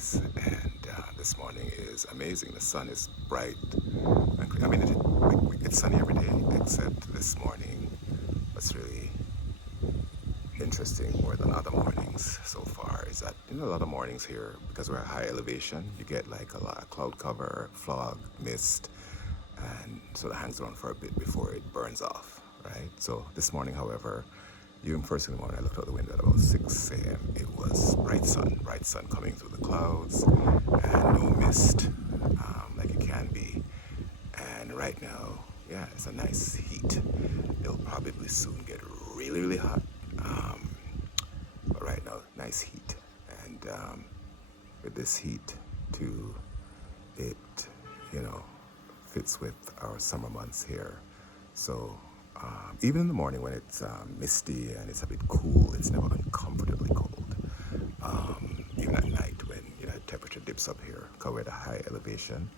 nice. And this morning is amazing. The sun is bright. I mean, it's sunny every day except this morning. What's really interesting more than other mornings so far is that a lot of mornings here, because we're at high elevation, you get like a lot of cloud cover, fog, mist, and so it hangs around for a bit before it burns off, right? So this morning, however, even first thing in the morning, I looked out the window at about 6 a.m. It was bright sun coming through the clouds, and no mist, like it can be. And right now, yeah, it's a nice heat. It'll probably soon get really, really hot. But right now, nice heat. And with this heat, too, it, you know, fits with our summer months here. So even in the morning when it's misty and it's a bit cool, it's never uncomfortably cold. Even at night when the temperature dips up here, because we're at a high elevation,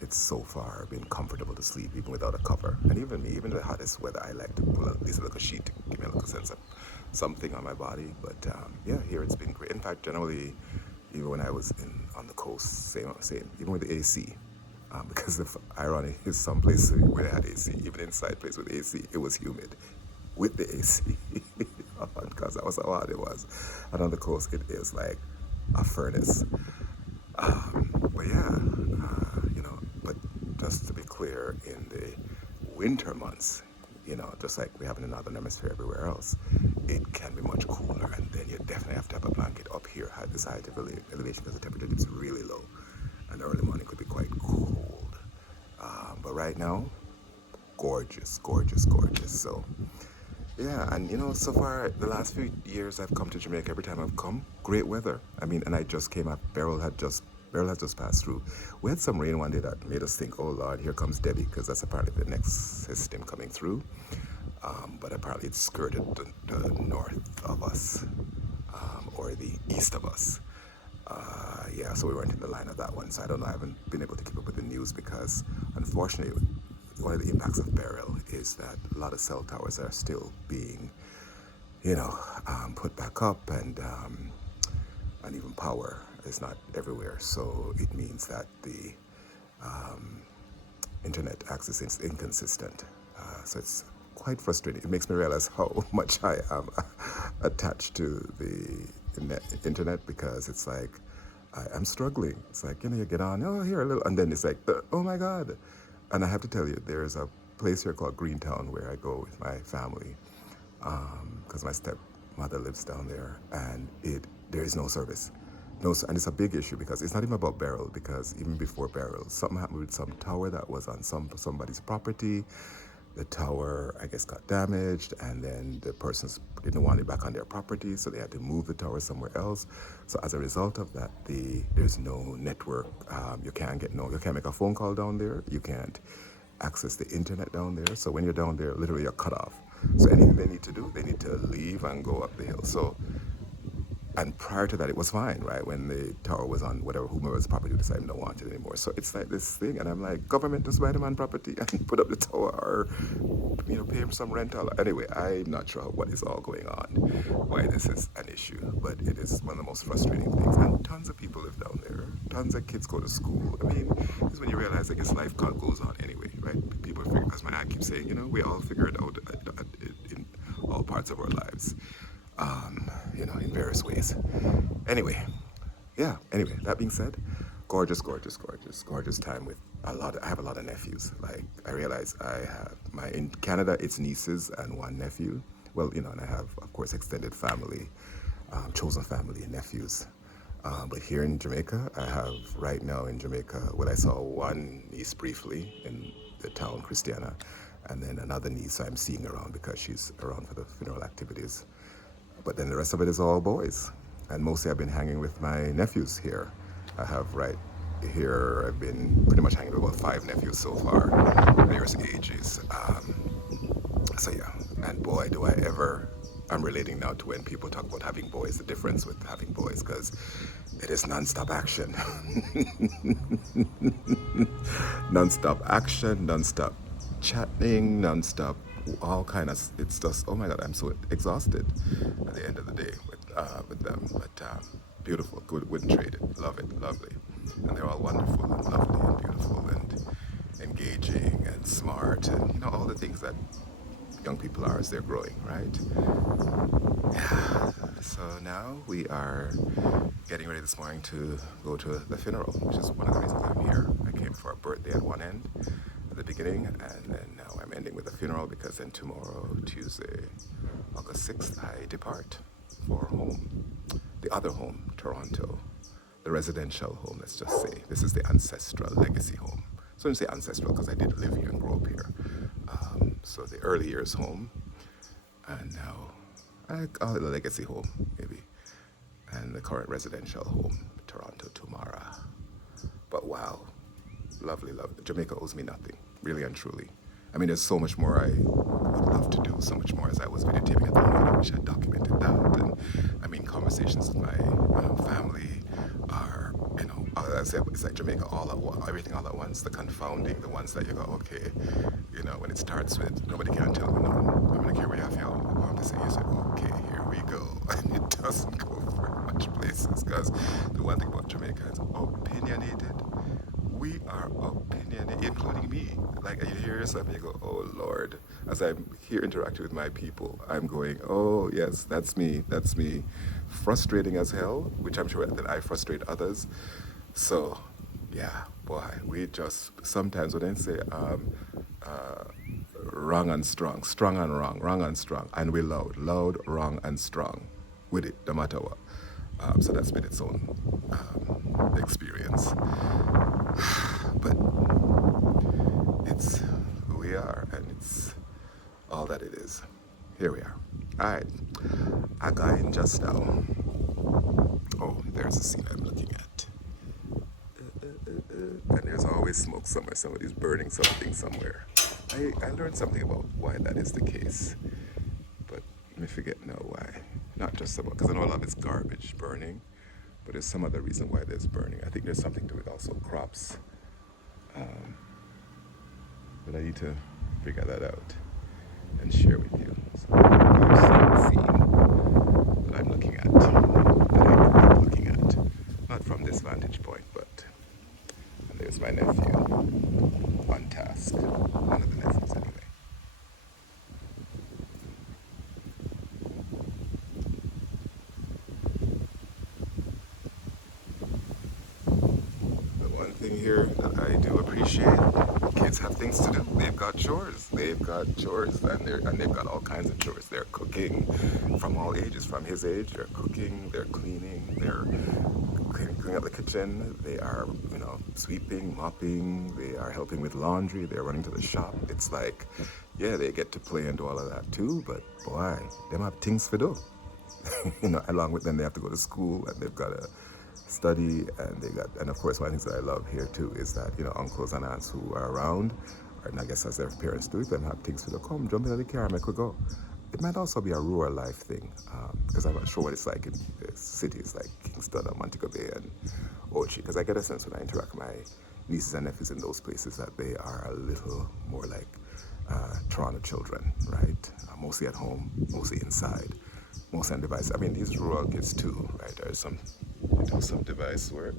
it's so far been comfortable to sleep even without a cover. And even me, even the hottest weather, I like to pull out this little sheet to give me a little sense of something on my body. But yeah, here it's been great. In fact, generally, even when I was on the coast, same, even with the AC. Because the irony is some places where they had AC, even inside place with AC, it was humid with the AC. Because that was how hot it was. And on the coast, it is like a furnace. But yeah, but just to be clear, in the winter months, just like we have in the northern hemisphere everywhere else, it can be much cooler, and then you definitely have to have a blanket up here at this height of elevation because the temperature dips really low, and the early morning could be quite cold. But right now, gorgeous, gorgeous, gorgeous. So yeah, and so far the last few years I've come to Jamaica, every time I've come, great weather. I mean, and I just came up, Beryl had just passed through. We had some rain one day that made us think, oh Lord, here comes Debbie, because that's apparently the next system coming through. But apparently it skirted the north of us, or the east of us. Yeah, so we weren't in the line of that one. So I don't know, I haven't been able to keep up with the news because unfortunately, one of the impacts of Beryl is that a lot of cell towers are still being, put back up, and even power is not everywhere. So it means that the internet access is inconsistent. So it's quite frustrating. It makes me realize how much I am attached to the internet, because it's like I'm struggling. It's like, you get on, oh, here a little, and then it's like, oh my God. And I have to tell you, there's a place here called Greentown where I go with my family, because my stepmother lives down there, and there is no service. No, and it's a big issue because it's not even about Beryl, because even before Beryl, something happened with some tower that was on somebody's property. The tower, I guess, got damaged, and then the persons didn't want it back on their property, so they had to move the tower somewhere else. So as a result of that, there's no network. You can't make a phone call down there. You can't access the internet down there. So when you're down there, literally you're cut off. So anything they need to do, they need to leave and go up the hill. So, and prior to that, it was fine, right? When the tower was on whomever's property decided don't want it anymore. So it's like this thing, and I'm like, government, just buy the man property and put up the tower, or pay him some rental. Anyway, I'm not sure what is all going on, why this is an issue, but it is one of the most frustrating things. And tons of people live down there. Tons of kids go to school. I mean, it's when you realize, I guess, life goes on anyway, right? People figure, as my aunt keeps saying, we all figure it out in all parts of our lives. In various ways. Anyway, that being said, gorgeous, gorgeous, gorgeous, gorgeous time with I have a lot of nephews. Like, I realize I have in Canada, it's nieces and one nephew. Well, and I have, of course, extended family, chosen family and nephews. But here in Jamaica, I have right now in Jamaica, I saw one niece briefly in the town, Christiana, and then another niece I'm seeing around because she's around for the funeral activities. But then the rest of it is all boys. And mostly I've been hanging with my nephews here. I have right here, I've been pretty much hanging with about 5 nephews so far, various ages. So yeah, and boy, do I ever, I'm relating now to when people talk about having boys, the difference with having boys, because it is non-stop action. Non-stop action, non-stop chatting, non-stop all kind of, it's just, oh my God, I'm so exhausted at the end of the day with them. But Beautiful. Good. Wouldn't trade it. Love it. Lovely. And they're all wonderful and lovely and beautiful and engaging and smart and all the things that young people are as they're growing, right? Yeah. So now we are getting ready this morning to go to the funeral, which is one of the reasons I'm here. I came for a birthday at one end at the beginning, and then now I'm ending with a funeral because then tomorrow, Tuesday, August 6th, I depart for home. The other home, Toronto. The residential home, let's just say. This is the ancestral legacy home. So I say ancestral because I did live here and grow up here. So the early years home, and now I call it a legacy home, maybe. And the current residential home, Toronto, Tomara. But wow, lovely, lovely. Jamaica owes me nothing, really and truly. I mean, there's so much more I would love to do, so much more as I was videotaping at the moment. I wish I documented that. And I mean, conversations with my family are, as I said, it's like Jamaica all at once, everything all at once, the confounding, the ones that you go, okay, when it starts with, nobody can tell me, no, I'm going to carry off y'all. I'm going to say, you say, okay, here we go. And it doesn't go very much places because the one thing about Jamaica is opinionated. We are opinionated, including me. Like you hear yourself and you go, oh Lord. As I'm here interacting with my people, I'm going, oh yes, that's me. Frustrating as hell, which I'm sure that I frustrate others. So, yeah, boy, we just, sometimes when I say wrong and strong and wrong and strong, and we loud, wrong and strong with it, no matter what. So that's been its own experience. But it's who we are, and it's all that it is. Here we are. All right. I got in just now. Oh, there's a scene I'm looking at. And there's always smoke somewhere. Somebody's burning something somewhere. I learned something about why that is the case. But let me forget now why. Not just about, because I know a lot of it's garbage burning, but there's some other reason why there's burning. I think there's something to it also, crops. But I need to figure that out and share with you. So there's some scene that I'm looking at, that I'm looking at. Not from this vantage point, but and there's my nephew on task. One of the nephews anyway. The one thing here that I do appreciate, kids have things to do. They've got chores. And they've got all kinds of chores. They're cooking from all ages. From his age, they're cooking, they're cleaning, they're cleaning up the kitchen. They are, sweeping, mopping. They are helping with laundry. They're running to the shop. It's like, yeah, they get to play and do all of that too. But boy, them have things to do. Along with them, they have to go to school and they've got to study, and of course one of the things that I love here too is that uncles and aunts who are around, and I guess as their parents do, them have things to do. Come jump into the car and make we go. It might also be a rural life thing, because I'm not sure what it's like in cities like Kingston or Montego Bay and Ochi, because I get a sense when I interact with my nieces and nephews in those places that they are a little more like Toronto children, right? Mostly at home, mostly inside, mostly on device. I mean, these rural kids too, right? There's some, they do some device work,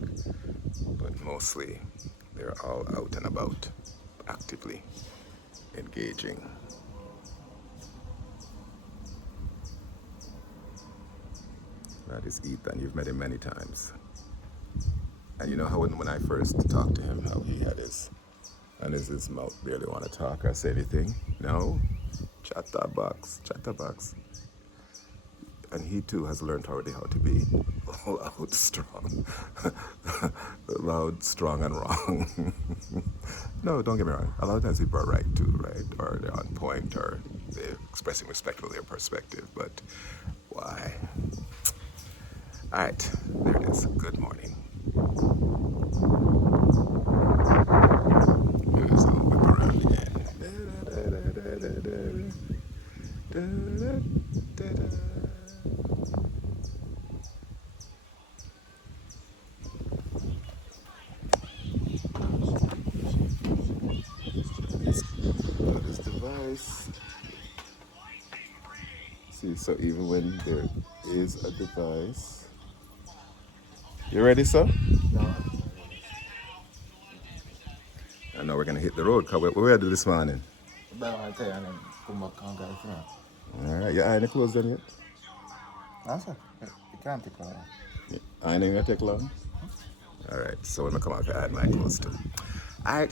but mostly they're all out and about, actively engaging. That is Ethan. You've met him many times. And you know how when I first talked to him, how he had his mouth barely want to talk or say anything? No? Chatterbox. And he too has learned already how to be loud, strong. Loud, strong, and wrong. No, don't get me wrong. A lot of times people are right too, right? Or they're on point, or they're expressing respect for their perspective. But why? All right, there it is. Good morning. There's a little whip around again. This device. See, so even when there is a device, You ready, sir? No. I know we're gonna hit the road. Cause what we do this morning? But I tell you, and then come back and get it now. All right, your eye ain't closed then yet. That's it. You can't take long. I ain't gonna take long. All right, so when I come out, I add my clothes too. All right.